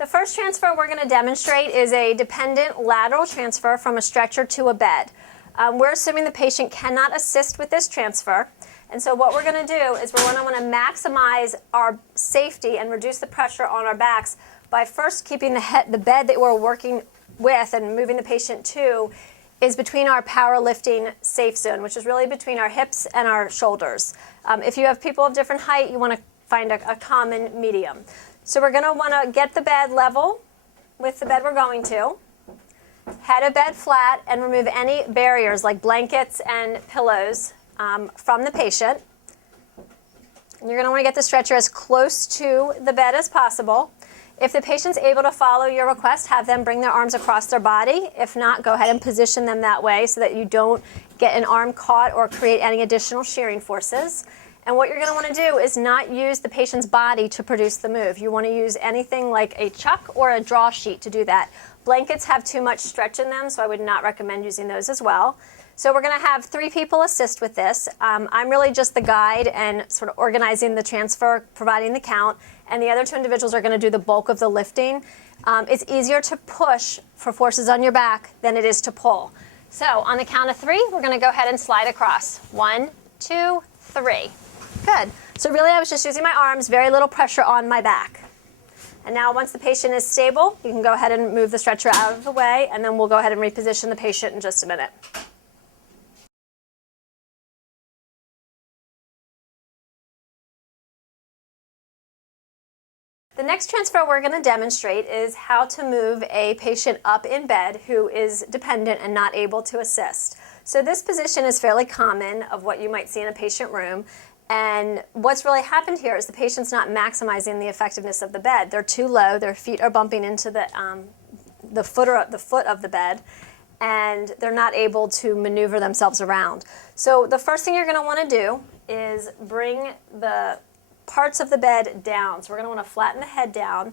The first transfer we're going to demonstrate is a dependent lateral transfer from a stretcher to a bed. We're assuming the patient cannot assist with this transfer. And so what we're going to do is we're going to want to maximize our safety and reduce the pressure on our backs by first keeping the bed that we're working with and moving the patient to is between our powerlifting safe zone, which is really between our hips and our shoulders. If you have people of different height, you want to find a common medium. So we're going to want to get the bed level with the bed we're going to, head a bed flat, and remove any barriers like blankets and pillows from the patient. And you're going to want to get the stretcher as close to the bed as possible. If the patient's able to follow your request, have them bring their arms across their body. If not, go ahead and position them that way so that you don't get an arm caught or create any additional shearing forces. And what you're going to want to do is not use the patient's body to produce the move. You want to use anything like a chuck or a draw sheet to do that. Blankets have too much stretch in them, so I would not recommend using those as well. So we're going to have 3 people assist with this. I'm really just the guide and sort of organizing the transfer, providing the count, and the other 2 individuals are going to do the bulk of the lifting. It's easier to push for forces on your back than it is to pull. So on the count of 3, we're going to go ahead and slide across. 1, 2, 3. Good. So really I was just using my arms, very little pressure on my back. And now once the patient is stable, you can go ahead and move the stretcher out of the way, and then we'll go ahead and reposition the patient in just a minute. The next transfer we're going to demonstrate is how to move a patient up in bed who is dependent and not able to assist. So this position is fairly common of what you might see in a patient room. And what's really happened here is the patient's not maximizing the effectiveness of the bed. They're too low, their feet are bumping into the foot of the bed, and they're not able to maneuver themselves around. So the first thing you're going to want to do is bring the parts of the bed down. So we're going to want to flatten the head down.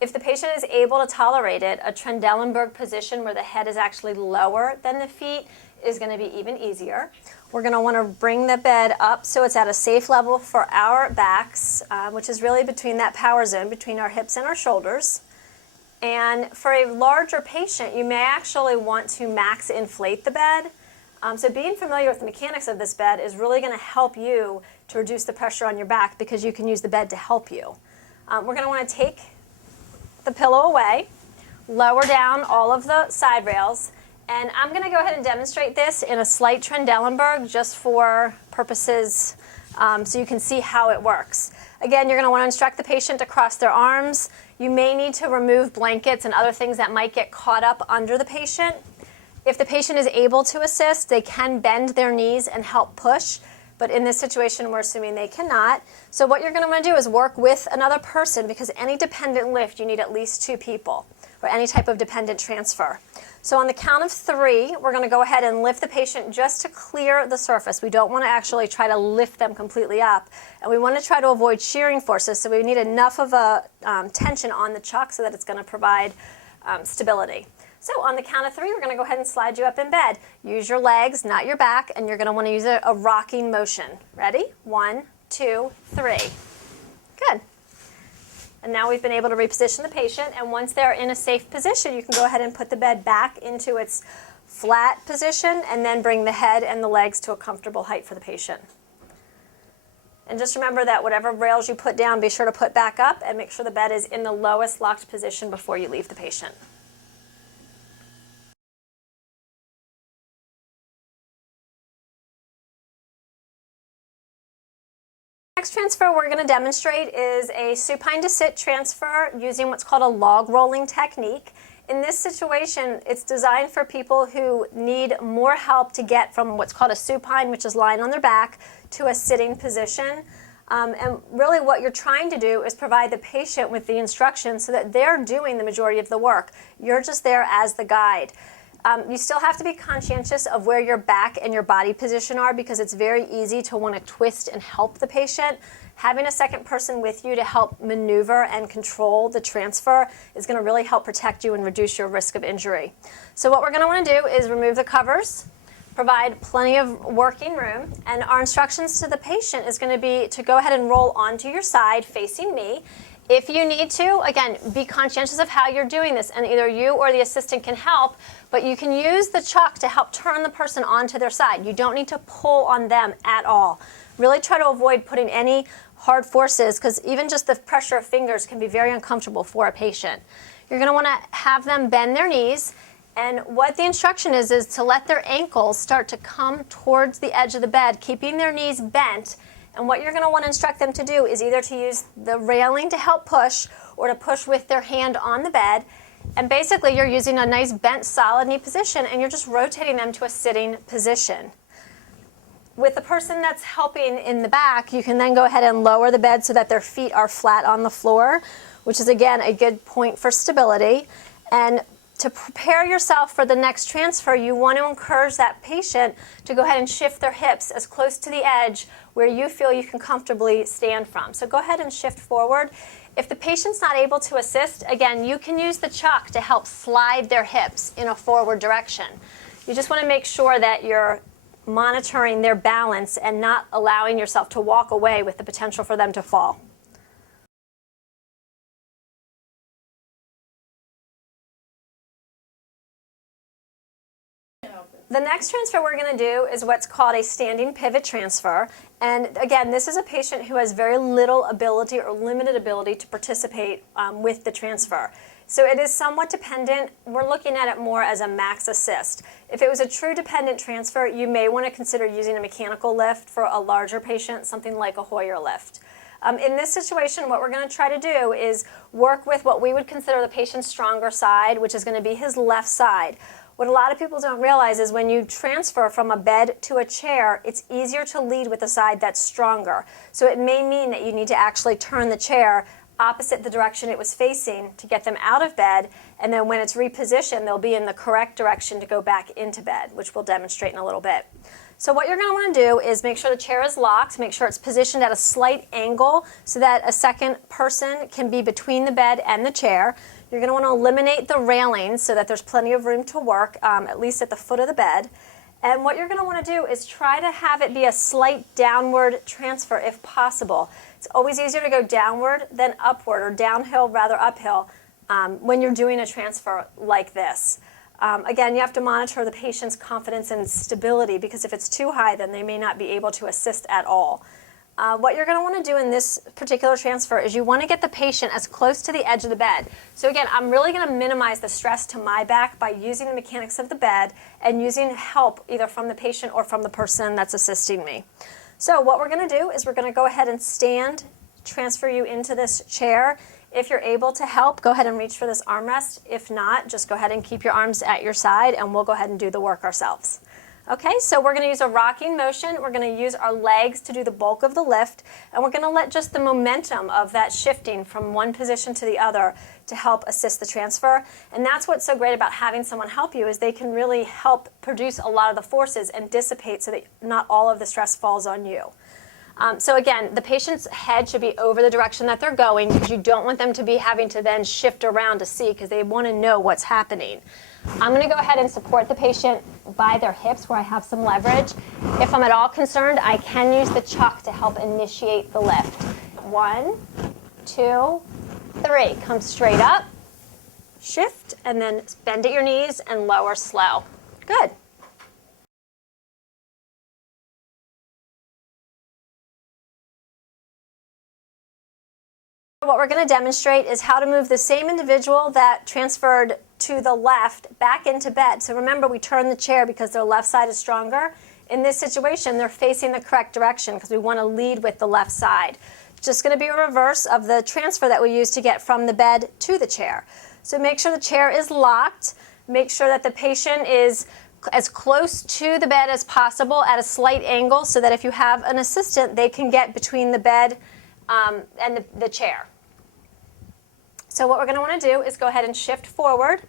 If the patient is able to tolerate it, a Trendelenburg position where the head is actually lower than the feet is going to be even easier. We're going to want to bring the bed up so it's at a safe level for our backs, which is really between that power zone, between our hips and our shoulders. And for a larger patient, you may actually want to max inflate the bed. So being familiar with the mechanics of this bed is really going to help you to reduce the pressure on your back because you can use the bed to help you. We're going to want to take the pillow away, lower down all of the side rails, and I'm going to go ahead and demonstrate this in a slight Trendelenburg just for purposes so you can see how it works. Again, you're going to want to instruct the patient to cross their arms. You may need to remove blankets and other things that might get caught up under the patient. If the patient is able to assist, they can bend their knees and help push. But in this situation, we're assuming they cannot. So what you're going to want to do is work with another person because any dependent lift, you need at least 2 people or any type of dependent transfer. So on the count of 3, we're going to go ahead and lift the patient just to clear the surface. We don't want to actually try to lift them completely up. And we want to try to avoid shearing forces. So we need enough of a tension on the chuck so that it's going to provide stability. So on the count of 3, we're going to go ahead and slide you up in bed. Use your legs, not your back, and you're going to want to use a rocking motion. Ready? 1, 2, 3. Good. And now we've been able to reposition the patient, and once they're in a safe position, you can go ahead and put the bed back into its flat position and then bring the head and the legs to a comfortable height for the patient. And just remember that whatever rails you put down, be sure to put back up and make sure the bed is in the lowest locked position before you leave the patient. Next transfer we're going to demonstrate is a supine to sit transfer using what's called a log rolling technique. In this situation, it's designed for people who need more help to get from what's called a supine, which is lying on their back, to a sitting position. And really what you're trying to do is provide the patient with the instructions so that they're doing the majority of the work. You're just there as the guide. You still have to be conscientious of where your back and your body position are because it's very easy to want to twist and help the patient. Having a second person with you to help maneuver and control the transfer is going to really help protect you and reduce your risk of injury. So what we're going to want to do is remove the covers, provide plenty of working room, and our instructions to the patient is going to be to go ahead and roll onto your side facing me. If you need to, again, be conscientious of how you're doing this, and either you or the assistant can help, but you can use the chalk to help turn the person onto their side. You don't need to pull on them at all. Really try to avoid putting any hard forces, because even just the pressure of fingers can be very uncomfortable for a patient. You're going to want to have them bend their knees, and what the instruction is to let their ankles start to come towards the edge of the bed, keeping their knees bent. And what you're going to want to instruct them to do is either to use the railing to help push or to push with their hand on the bed. And basically you're using a nice bent solid knee position, and you're just rotating them to a sitting position. With the person that's helping in the back, you can then go ahead and lower the bed so that their feet are flat on the floor, which is again a good point for stability. And to prepare yourself for the next transfer, you want to encourage that patient to go ahead and shift their hips as close to the edge where you feel you can comfortably stand from. So go ahead and shift forward. If the patient's not able to assist, again, you can use the chalk to help slide their hips in a forward direction. You just want to make sure that you're monitoring their balance and not allowing yourself to walk away with the potential for them to fall. The next transfer we're going to do is what's called a standing pivot transfer. And again, this is a patient who has very little ability or limited ability to participate with the transfer. So it is somewhat dependent. We're looking at it more as a max assist. If it was a true dependent transfer, you may want to consider using a mechanical lift for a larger patient, something like a Hoyer lift. In this situation, what we're going to try to do is work with what we would consider the patient's stronger side, which is going to be his left side. What a lot of people don't realize is when you transfer from a bed to a chair, it's easier to lead with the side that's stronger. So it may mean that you need to actually turn the chair opposite the direction it was facing to get them out of bed, and then when it's repositioned, they'll be in the correct direction to go back into bed, which we'll demonstrate in a little bit. So what you're going to want to do is make sure the chair is locked, make sure it's positioned at a slight angle so that a second person can be between the bed and the chair. You're going to want to eliminate the railings so that there's plenty of room to work, at least at the foot of the bed. And what you're going to want to do is try to have it be a slight downward transfer if possible. It's always easier to go downward than upward, or downhill rather uphill, when you're doing a transfer like this. Again, you have to monitor the patient's confidence and stability, because if it's too high, then they may not be able to assist at all. What you're going to want to do in this particular transfer is you want to get the patient as close to the edge of the bed. So again, I'm really going to minimize the stress to my back by using the mechanics of the bed and using help either from the patient or from the person that's assisting me. So what we're going to do is we're going to go ahead and stand, transfer you into this chair. If you're able to help, go ahead and reach for this armrest. If not, just go ahead and keep your arms at your side, and we'll go ahead and do the work ourselves. Okay, so we're going to use a rocking motion. We're going to use our legs to do the bulk of the lift, and we're going to let just the momentum of that shifting from one position to the other to help assist the transfer. And that's what's so great about having someone help you, is they can really help produce a lot of the forces and dissipate so that not all of the stress falls on you. So again, the patient's head should be over the direction that they're going, because you don't want them to be having to then shift around to see, because they want to know what's happening. I'm going to go ahead and support the patient by their hips where I have some leverage. If I'm at all concerned, I can use the chalk to help initiate the lift. 1, 2, 3. Come straight up, shift, and then bend at your knees and lower slow. Good. What we're going to demonstrate is how to move the same individual that transferred to the left back into bed. So remember, we turn the chair because their left side is stronger. In this situation, they're facing the correct direction because we want to lead with the left side. It's just going to be a reverse of the transfer that we used to get from the bed to the chair. So make sure the chair is locked. Make sure that the patient is as close to the bed as possible at a slight angle, so that if you have an assistant, they can get between the bed and the chair. So what we're going to want to do is go ahead and shift forward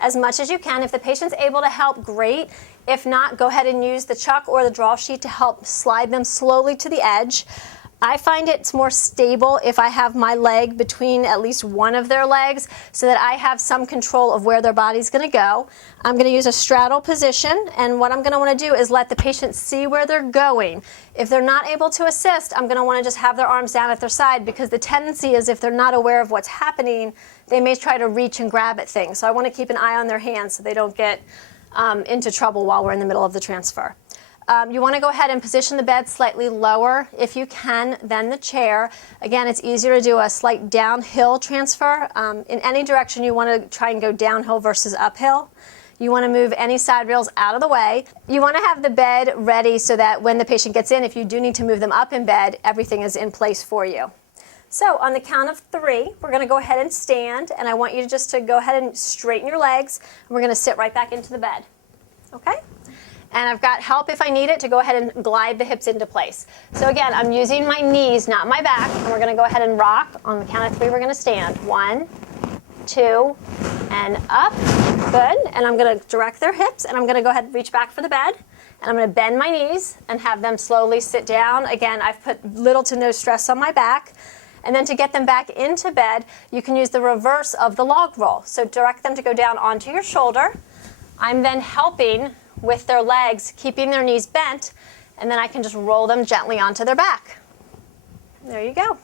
as much as you can. If the patient's able to help, great. If not, go ahead and use the chalk or the draw sheet to help slide them slowly to the edge. I find it's more stable if I have my leg between at least one of their legs so that I have some control of where their body's going to go. I'm going to use a straddle position, and what I'm going to want to do is let the patient see where they're going. If they're not able to assist, I'm going to want to just have their arms down at their side, because the tendency is if they're not aware of what's happening, they may try to reach and grab at things. So I want to keep an eye on their hands so they don't get into trouble while we're in the middle of the transfer. You want to go ahead and position the bed slightly lower, if you can, than the chair. Again, it's easier to do a slight downhill transfer. In any direction, you want to try and go downhill versus uphill. You want to move any side rails out of the way. You want to have the bed ready so that when the patient gets in, if you do need to move them up in bed, everything is in place for you. So on the count of 3, we're going to go ahead and stand, and I want you just to go ahead and straighten your legs, and we're going to sit right back into the bed. Okay? And I've got help if I need it to go ahead and glide the hips into place. So again, I'm using my knees, not my back, and we're going to go ahead and rock. On the count of 3, we're going to stand. 1, 2, and up. Good. And I'm going to direct their hips, and I'm going to go ahead and reach back for the bed. And I'm going to bend my knees and have them slowly sit down. Again, I've put little to no stress on my back. And then to get them back into bed, you can use the reverse of the log roll. So direct them to go down onto your shoulder. I'm then helping with their legs, keeping their knees bent, and then I can just roll them gently onto their back. There you go.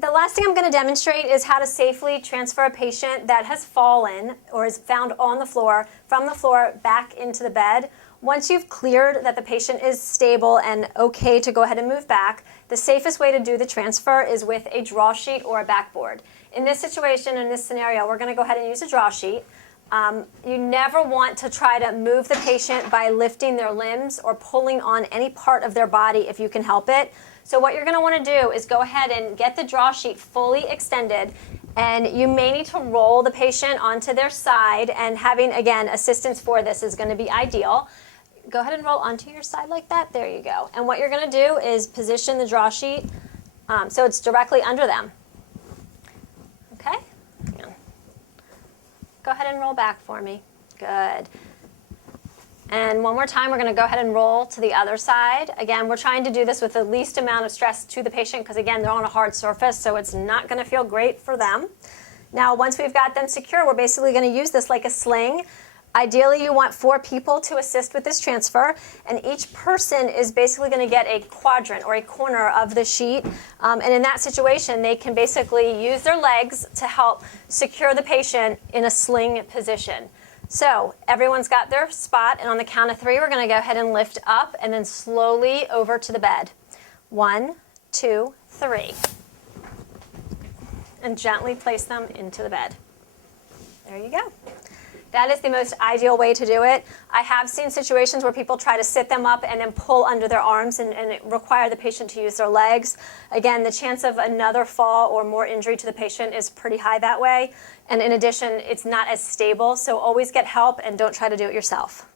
The last thing I'm going to demonstrate is how to safely transfer a patient that has fallen or is found on the floor from the floor back into the bed. Once you've cleared that the patient is stable and okay to go ahead and move back, the safest way to do the transfer is with a draw sheet or a backboard. In this situation, in this scenario, we're going to go ahead and use a draw sheet. You never want to try to move the patient by lifting their limbs or pulling on any part of their body if you can help it. So what you're going to want to do is go ahead and get the draw sheet fully extended, and you may need to roll the patient onto their side, and having, again, assistance for this is going to be ideal. Go ahead and roll onto your side like that. There you go. And what you're going to do is position the draw sheet so it's directly under them. Okay? Yeah. Go ahead and roll back for me. Good. And one more time, we're going to go ahead and roll to the other side. Again, we're trying to do this with the least amount of stress to the patient because, again, they're on a hard surface, so it's not going to feel great for them. Now, once we've got them secure, we're basically going to use this like a sling. Ideally, you want 4 people to assist with this transfer, and each person is basically going to get a quadrant or a corner of the sheet. And in that situation, they can basically use their legs to help secure the patient in a sling position. So everyone's got their spot, and on the count of 3, we're going to go ahead and lift up and then slowly over to the bed. 1, 2, 3. And gently place them into the bed. There you go. That is the most ideal way to do it. I have seen situations where people try to sit them up and then pull under their arms and require the patient to use their legs. Again, the chance of another fall or more injury to the patient is pretty high that way. And in addition, it's not as stable, so always get help and don't try to do it yourself.